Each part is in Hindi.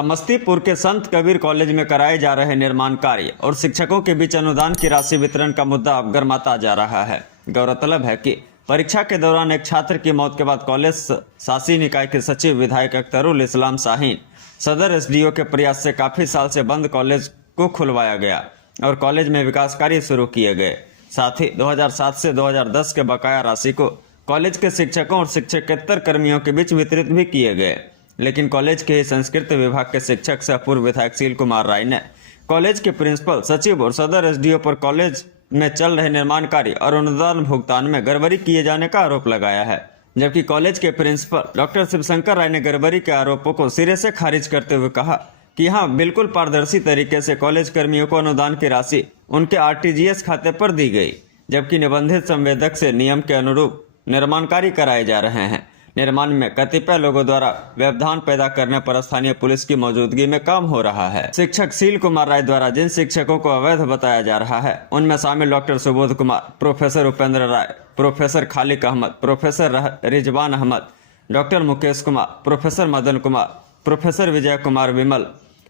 समस्तीपुर के संत कबीर कॉलेज में कराए जा रहे निर्माण कार्य और शिक्षकों के बीच अनुदान की राशि वितरण का मुद्दा अब गर्माता जा रहा है। गौरतलब है कि परीक्षा के दौरान एक छात्र की मौत के बाद कॉलेज शासी निकाय के सचिव विधायक अख्तरुल इस्लाम शाहीन सदर एसडीओ के प्रयास से काफी साल से बंद कॉलेज को खुलवाया गया और कॉलेज में विकास कार्य शुरू किए गए। साथ ही 2007 से 2010 के बकाया राशि को कॉलेज के शिक्षकों और शिक्षकेतर कर्मियों के बीच वितरित भी किए गए। लेकिन कॉलेज के ही संस्कृत विभाग के शिक्षक सह पूर्व विधायक शील कुमार राय ने कॉलेज के प्रिंसिपल, सचिव और सदर एसडीओ पर कॉलेज में चल रहे निर्माण कार्य और अनुदान भुगतान में गड़बड़ी किए जाने का आरोप लगाया है। जबकि कॉलेज के प्रिंसिपल डॉक्टर शिवशंकर राय ने गड़बड़ी के आरोपों को सिरे से खारिज करते हुए कहा कि यहाँ बिल्कुल पारदर्शी तरीके से कॉलेज कर्मियों को अनुदान की राशि उनके आरटीजीएस खाते पर दी गई, जबकि निबंधित संवेदक से नियम के अनुरूप निर्माण कार्य कराए जा रहे हैं। निर्माण में कतिपय लोगों द्वारा व्यवधान पैदा करने पर स्थानीय पुलिस की मौजूदगी में काम हो रहा है। शिक्षक शील कुमार राय द्वारा जिन शिक्षकों को अवैध बताया जा रहा है उनमें शामिल doctor Subodh Kumar, professor Upendra Rai, professor Khaliq Ahmad, professor Rizwan Ahmad, doctor Mukesh Kumar, professor Madan Kumar, professor Vijay Kumar Vimal,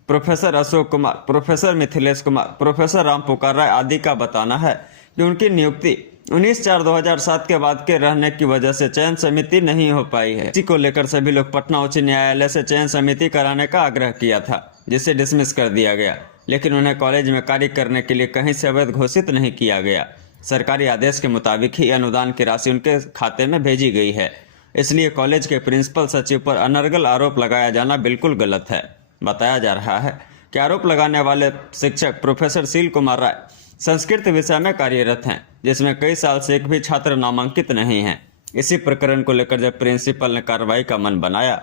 professor Ashok Kumar, professor Mithilesh Kumar, professor Ram Pukar Rai आदि का बताना है कि उनकी नियुक्ति 19/4/2007 के बाद के रहने की वजह से चयन समिति नहीं हो पाई है। इसी को लेकर सभी लोग पटना उच्च न्यायालय से चयन समिति कराने का आग्रह किया था, जिसे डिसमिस कर दिया गया। लेकिन उन्हें कॉलेज में कार्य करने के लिए कहीं से अवैध घोषित नहीं किया गया। सरकारी आदेश के मुताबिक ही अनुदान की राशि उनके खाते में भेजी गई है। इसलिए कॉलेज के प्रिंसिपल सचिव पर अनर्गल आरोप लगाया जाना बिल्कुल गलत है। बताया जा रहा है कि आरोप लगाने वाले शिक्षक प्रोफेसर शील कुमार राय संस्कृत विषय में कार्यरत हैं, जिसमें कई साल से एक भी छात्र नामांकित नहीं हैं। इसी प्रकरण को लेकर जब प्रिंसिपल ने कार्रवाई का मन बनाया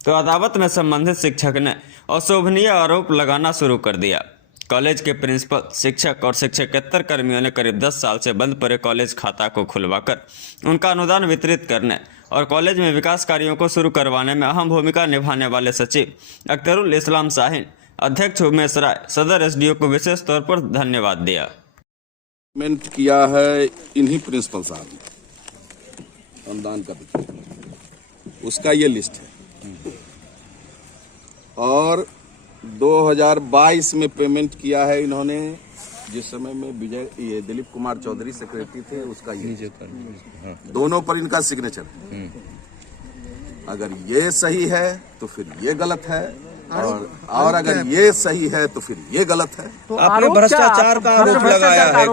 तो अदालत में संबंधित शिक्षक ने अशोभनीय आरोप लगाना शुरू कर दिया। कॉलेज के प्रिंसिपल, शिक्षक और शिक्षकेतर कर्मियों ने करीब 10 साल से बंद पड़े कॉलेज खाता को खुलवाकर उनका अनुदान वितरित करने और कॉलेज में विकास कार्यों को शुरू करवाने में अहम भूमिका निभाने वाले सचिव अख्तरुल इस्लाम शाहीन, अध्यक्ष उमेश राय, सदर एसडीओ को विशेष तौर पर धन्यवाद दिया। किया है इन्हीं प्रिंसिपल साहब ने अनुदान का, उसका ये लिस्ट है। और 2022 में पेमेंट किया है इन्होंने, जिस समय में ये दिलीप कुमार चौधरी सेक्रेटरी थे, उसका ये दोनों पर इनका सिग्नेचर। अगर ये सही है तो फिर ये गलत है, और अगर ये सही है तो फिर ये गलत है। तो आपने भ्रष्टाचार का आरोप लगाया है।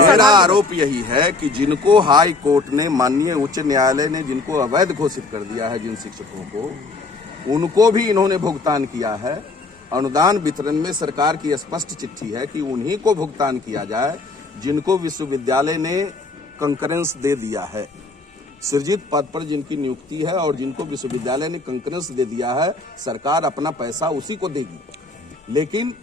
मेरा आरोप यही है कि जिनको हाई कोर्ट ने, माननीय उच्च न्यायालय ने जिनको अवैध घोषित कर दिया है, जिन शिक्षकों को, उनको भी इन्होंने भुगतान किया है। अनुदान वितरण में सरकार की स्पष्ट चिट्ठी है कि उन्हीं को भुगतान किया जाए जिनको विश्वविद्यालय ने कंकरेंस दे दिया है। सृजित पद पर जिनकी नियुक्ति है और जिनको विश्वविद्यालय ने कंकरेंस दे दिया है, सरकार अपना पैसा उसी को देगी। लेकिन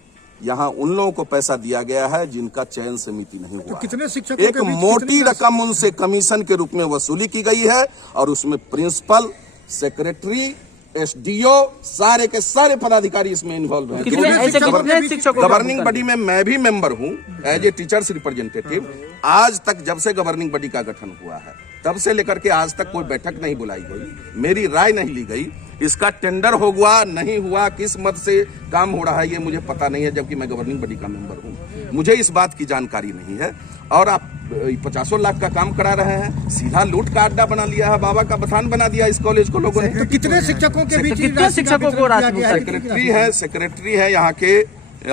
यहाँ उन लोगों को पैसा दिया गया है जिनका चयन समिति नहीं हुआ। तो कितने शिक्षकों एक मोटी रकम उनसे कमीशन के रूप में वसूली की गई है और उसमें प्रिंसिपल, सेक्रेटरी, एसडीओ, सारे के सारे पदाधिकारी इसमें इन्वॉल्व हैं। गवर्निंग बॉडी में मैं भी मेंबर हूं एज ए टीचर्स रिप्रेजेंटेटिव। आज तक जब से गवर्निंग बॉडी का गठन हुआ है तब से लेकर के आज तक कोई बैठक नहीं बुलाई गई, मेरी राय नहीं ली गई। इसका टेंडर हो हुआ नहीं हुआ, किस मद से काम हो रहा है ये मुझे पता नहीं है, जबकि मैं गवर्निंग बॉडी का मेंबर हूं। मुझे इस बात की जानकारी नहीं है। और आप 50 लाख का काम करा रहे हैं, सीधा लूट का अड्डा बना लिया है, बाबा का बथान बना दिया इस कॉलेज को लोगों ने। तो कितने शिक्षकों के बीच सेक्रेटरी है यहाँ के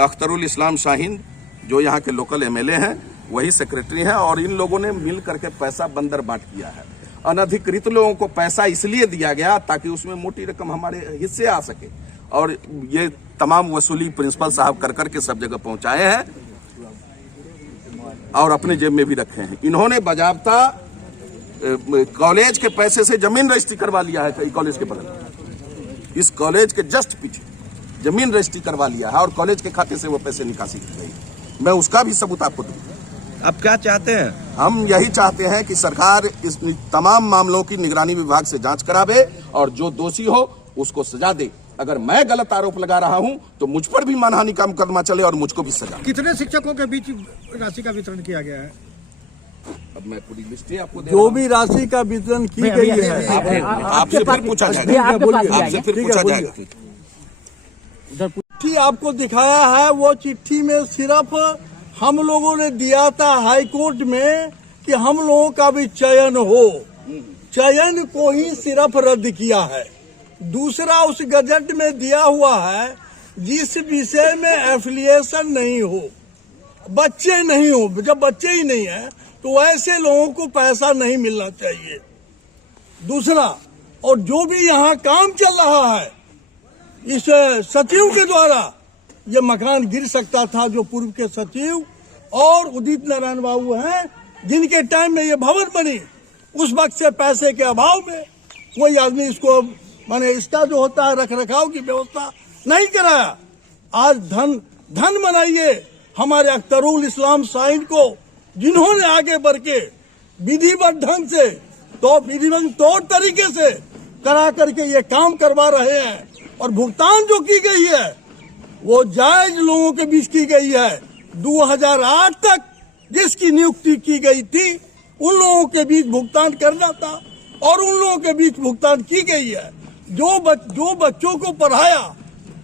अख्तरुल इस्लाम शाहीन, जो यहाँ के लोकल एमएलए हैं, वही सेक्रेटरी है। और इन लोगों ने मिल करके पैसा बंदर बाट किया है। अनधिकृत लोगों को पैसा इसलिए दिया गया ताकि उसमें मोटी रकम हमारे हिस्से आ सके, और ये तमाम वसूली प्रिंसिपल साहब कर करके सब जगह पहुंचाए हैं और अपने जेब में भी रखे हैं। इन्होंने बाजाबता कॉलेज के पैसे से जमीन रजिस्ट्री करवा लिया है। कॉलेज के बगल, इस कॉलेज के जस्ट पीछे जमीन रजिस्ट्री करवा लिया है और कॉलेज के खाते से वो पैसे निकासी की गई। मैं उसका भी सबूत आपको दूंगा। आप क्या चाहते हैं? हम यही चाहते हैं कि सरकार इस तमाम मामलों की निगरानी विभाग से जांच करावे और जो दोषी हो उसको सजा दे। अगर मैं गलत आरोप लगा रहा हूं तो मुझ पर भी मानहानि का मुकदमा चले और मुझको भी सजा। कितने शिक्षकों के बीच राशि का वितरण किया गया है? अब मैं पूरी लिस्ट आपको जो भी राशि का वितरण की गई है आपसे फिर पूछा जाएगा। चिट्ठी आपको दिखाया है, वो चिट्ठी में सिर्फ हम लोगों ने दिया था हाई कोर्ट में कि हम लोगों का भी चयन हो, चयन को ही सिर्फ रद्द किया है। दूसरा उस गजट में दिया हुआ है जिस विषय में एफिलिएशन नहीं हो, बच्चे नहीं हो, जब बच्चे ही नहीं है तो ऐसे लोगों को पैसा नहीं मिलना चाहिए। दूसरा, और जो भी यहाँ काम चल रहा है इस सचिव के द्वारा, ये मकान गिर सकता था जो पूर्व के सचिव और उदित नारायण बाबू हैं जिनके टाइम में ये भवन बनी, उस वक्त से पैसे के अभाव में कोई आदमी इसको माने इसका जो होता है रख रखाव की व्यवस्था नहीं कराया। आज धन बनाइए हमारे अख्तरुल इस्लाम साइन को, जिन्होंने आगे बढ़ के विधिवत ढंग से तो विधिवत तौर तरीके से करा करके ये काम करवा रहे हैं, और भुगतान जो की गई है वो जायज लोगों के बीच की गई है। 2008 तक जिसकी नियुक्ति की गई थी उन लोगों के बीच भुगतान करना था और उन लोगों के बीच भुगतान की गई है। जो बच्चों को पढ़ाया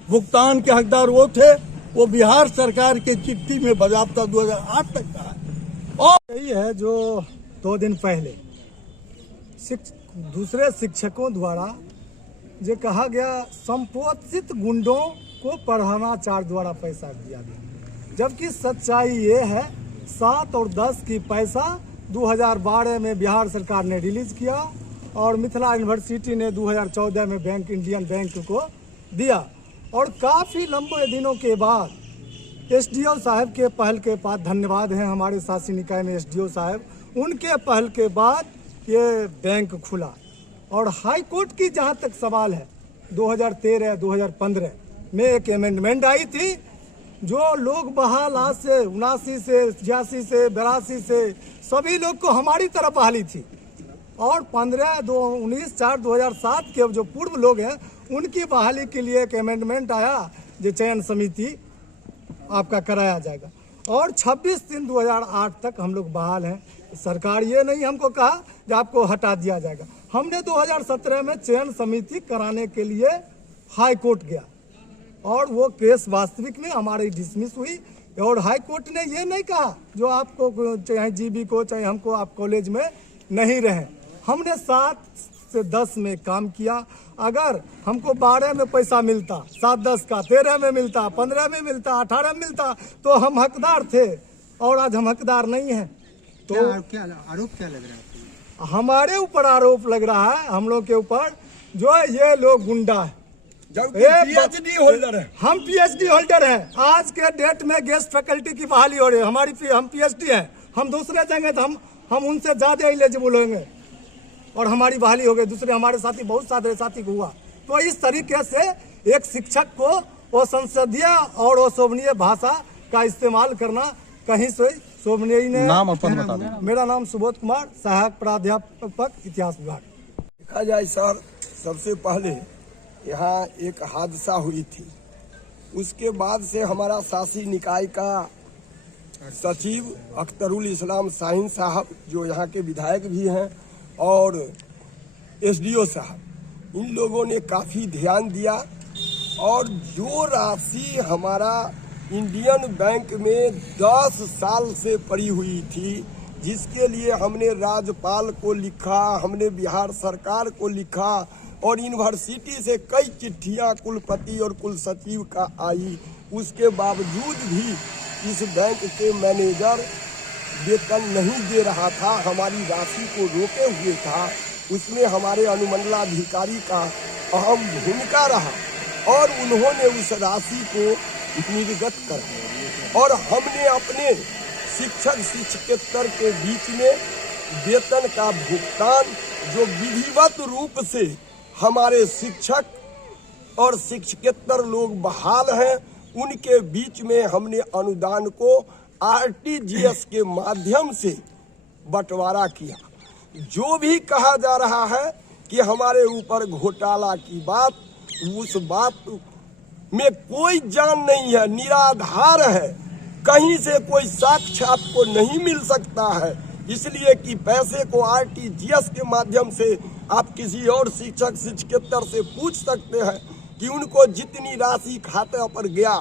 भुगतान के हकदार वो थे, वो बिहार सरकार के चिट्ठी में बाज़ाब्ता 2008 तक का है। और यही है जो 2 दिन पहले दूसरे शिक्षकों द्वारा जो कहा गया संपोषित गुंडों को पढ़ानाचार द्वारा पैसा दिया गया, जबकि सच्चाई ये है 7 और 10 की पैसा 2012 में बिहार सरकार ने रिलीज किया और मिथिला यूनिवर्सिटी ने 2014 में इंडियन बैंक को दिया। और काफ़ी लंबे दिनों के बाद एसडीओ साहब के पहल के बाद, धन्यवाद है हमारे शासी निकाय में एसडीओ साहब, उनके पहल के बाद ये बैंक खुला। और हाई कोर्ट की जहाँ तक सवाल है, 2013-2015 में एक अमेंडमेंट आई थी, जो लोग बहाल आज से 79 से 86 से 82 से सभी लोग को हमारी तरफ बहाली थी, और 19/4/2007 के जो पूर्व लोग हैं उनकी बहाली के लिए एक अमेंडमेंट आया जो चयन समिति आपका कराया जाएगा। और 26/3/2008 तक हम लोग बहाल हैं। सरकार ये नहीं हमको कहा कि आपको हटा दिया जाएगा। हमने 2017 में चयन समिति कराने के लिए हाई कोर्ट गया और वो केस वास्तविक में हमारी डिसमिस हुई, और हाई कोर्ट ने ये नहीं कहा जो आपको चाहे जीबी को चाहे हमको आप कॉलेज में नहीं रहे। हमने 7 से 10 में काम किया। अगर हमको 12 में पैसा मिलता, 7-10 का 13 में मिलता, 15 में मिलता, 18 में मिलता तो हम हकदार थे, और आज हम हकदार नहीं हैं। तो क्या आरोप क्या लग रहा है? हमारे ऊपर आरोप लग रहा है, हम लोग के ऊपर, जो ये लोग गुंडा है। पीएचडी होल्डर है, हम पीएचडी होल्डर हैं। आज के डेट में गेस्ट फैकल्टी की बहाली हो रही है। हम पीएचडी हैं, हम दूसरे जाएंगे तो हम उनसे ज्यादा एलिजिबल होंगे और हमारी बहाली हो गई। दूसरे हमारे साथी बहुत सारे साथी को हुआ। तो इस तरीके से एक शिक्षक को वो संसदीय और अशोभनीय भाषा का इस्तेमाल करना कहीं से शोभनीय नहीं। नाम और पद बता दें। मेरा नाम सुबोध कुमार, सहायक प्राध्यापक इतिहास विभाग। देखा जाए सर, सबसे पहले यहाँ एक हादसा हुई थी, उसके बाद से हमारा शासी निकाय का सचिव अख्तरुल इस्लाम साहिन साहब, जो यहाँ के विधायक भी हैं, और एसडीओ साहब, इन लोगों ने काफ़ी ध्यान दिया। और जो राशि हमारा इंडियन बैंक में 10 साल से पड़ी हुई थी, जिसके लिए हमने राज्यपाल को लिखा, हमने बिहार सरकार को लिखा, और यूनिवर्सिटी से कई चिट्ठियां कुलपति और कुलसचिव का आई, उसके बावजूद भी इस बैंक के मैनेजर वेतन नहीं दे रहा था, हमारी राशि को रोके हुए था। उसमें हमारे अनुमंडलाधिकारी का अहम भूमिका रहा और उन्होंने उस राशि को निर्गत करा, और हमने अपने शिक्षक शिक्षकेतर के बीच में वेतन का भुगतान, जो विधिवत रूप से हमारे शिक्षक और शिक्षकेतर लोग बहाल हैं, उनके बीच में हमने अनुदान को आरटीजीएस के माध्यम से बंटवारा किया। जो भी कहा जा रहा है कि हमारे ऊपर घोटाला की बात, उस बात में कोई जान नहीं है, निराधार है। कहीं से कोई साक्ष्य आपको नहीं मिल सकता है, इसलिए कि पैसे को आरटीजीएस के माध्यम से आप किसी और शिक्षक शिक्षकेतर से पूछ सकते हैं। कि उनको जितनी राशि खाते पर गया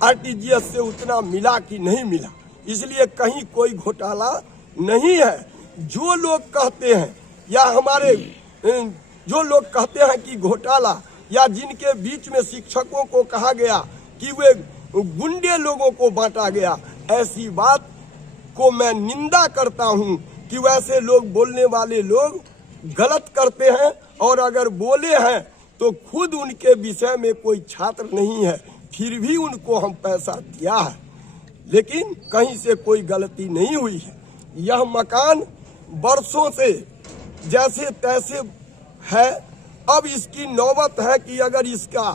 आरटीजीएस से उतना मिला कि नहीं मिला, इसलिए कहीं कोई घोटाला नहीं है। जो लोग कहते हैं या हमारे जो लोग कहते हैं कि घोटाला, या जिनके बीच में शिक्षकों को कहा गया कि वे गुंडे लोगों को बांटा गया, ऐसी बात को मैं निंदा करता हूं कि वैसे लोग, बोलने वाले लोग गलत करते हैं, और अगर बोले हैं तो खुद उनके विषय में कोई छात्र नहीं है, फिर भी उनको हम पैसा दिया है, लेकिन कहीं से कोई गलती नहीं हुई है। यह मकान बरसों से जैसे तैसे है, अब इसकी नौबत है कि अगर इसका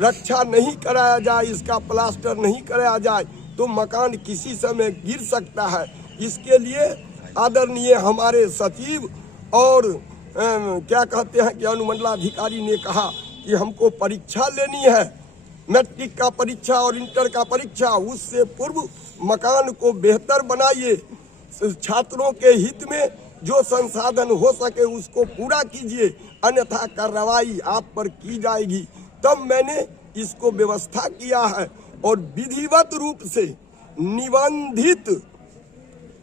रक्षा नहीं कराया जाए, इसका प्लास्टर नहीं कराया जाए तो मकान किसी समय गिर सकता है। इसके लिए आदरणीय हमारे सचिव और क्या कहते हैं कि अनुमंडलाधिकारी ने कहा कि हमको परीक्षा लेनी है, मैट्रिक का परीक्षा और इंटर का परीक्षा, उससे पूर्व मकान को बेहतर बनाइए, छात्रों के हित में जो संसाधन हो सके उसको पूरा कीजिए, अन्यथा कार्रवाई आप पर की जाएगी। तब मैंने इसको व्यवस्था किया है और विधिवत रूप से निबंधित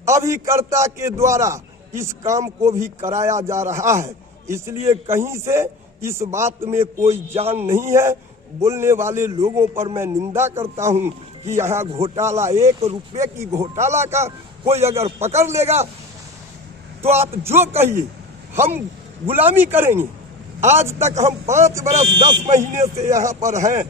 अभिकर्ता के द्वारा इस काम को भी कराया जा रहा है। इसलिए कहीं से इस बात में कोई जान नहीं है। बोलने वाले लोगों पर मैं निंदा करता हूं कि यहाँ घोटाला, 1 रुपये की घोटाला का कोई अगर पकड़ लेगा तो आप जो कहिए हम गुलामी करेंगे। आज तक हम 5 बरस 10 महीने से यहाँ पर हैं।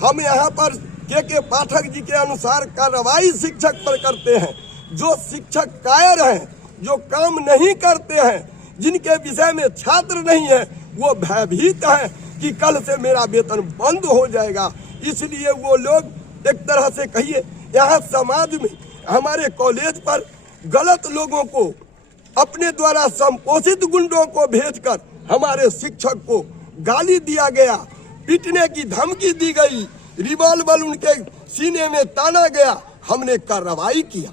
हम यहाँ पर के पाठक जी के अनुसार कार्रवाई शिक्षक पर करते हैं। जो शिक्षक कायर हैं, जो काम नहीं करते हैं, जिनके विषय में छात्र नहीं है, वो भयभीत है कि कल से मेरा वेतन बंद हो जाएगा। इसलिए वो लोग एक तरह से कहिए, यहाँ समाज में हमारे कॉलेज पर गलत लोगों को, अपने द्वारा संपोषित गुंडों को भेजकर हमारे शिक्षक को गाली दिया गया, पीटने की धमकी दी गई, रिवॉल्वर उनके सीने में ताना गया। हमने कार्रवाई किया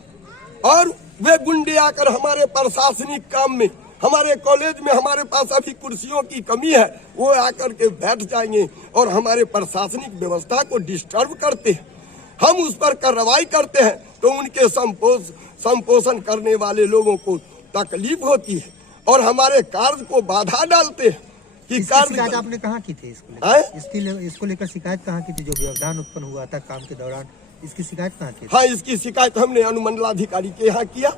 और वे गुंडे आकर हमारे प्रशासनिक काम में, हमारे कॉलेज में हमारे पास अभी कुर्सियों की कमी है, वो आकर के बैठ जाएंगे और हमारे प्रशासनिक व्यवस्था को डिस्टर्ब करते हैं। हम उस पर कार्रवाई करते हैं तो उनके संपोषण करने वाले लोगों को तकलीफ होती है और हमारे कार्य को बाधा डालते हैं कि शिकायत आपने कहाँ की थी? इसको लेकर शिकायत कहाँ की थी? जो व्यवधान उत्पन्न हुआ था काम के दौरान, इसकी शिकायत कहाँ की? हाँ, इसकी शिकायत हमने अनुमंडलाधिकारी के यहाँ किया।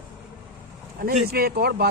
इसमें एक और बात